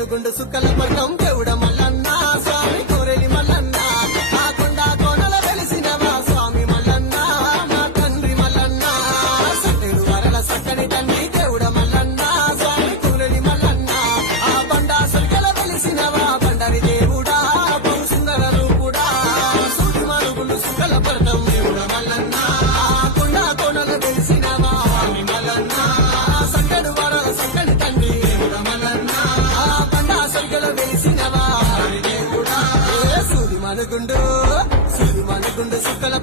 మనుగుండు సుక్కల పట్టం దేవుడ మల్లన్న స్వామి కోరెలి మల్లన్న ఆ కొండ కోనల వెలిసినవా స్వామి మల్లన్న మా తండ్రి మల్లన్న సట్టెడు వరల సక్కని తండ్రి దేవుడ మల్లన్న స్వామి కోరెలి మల్లన్న ఆ బండ సరికల వెలిసినవా బండరి దేవుడా బహు సుందర రూపుడా సూటి మనుగుండు సుక్కల పట్టం దేవుడ మల్లన్న ఆ కొండ కోనల వెలిసినవా స్వామి మల్లన్న సట్టెడు వరల సక్కని తండ్రి దేవుడ మల్లన్న వెలిసినవా సూది మనుగుండు సుక్కల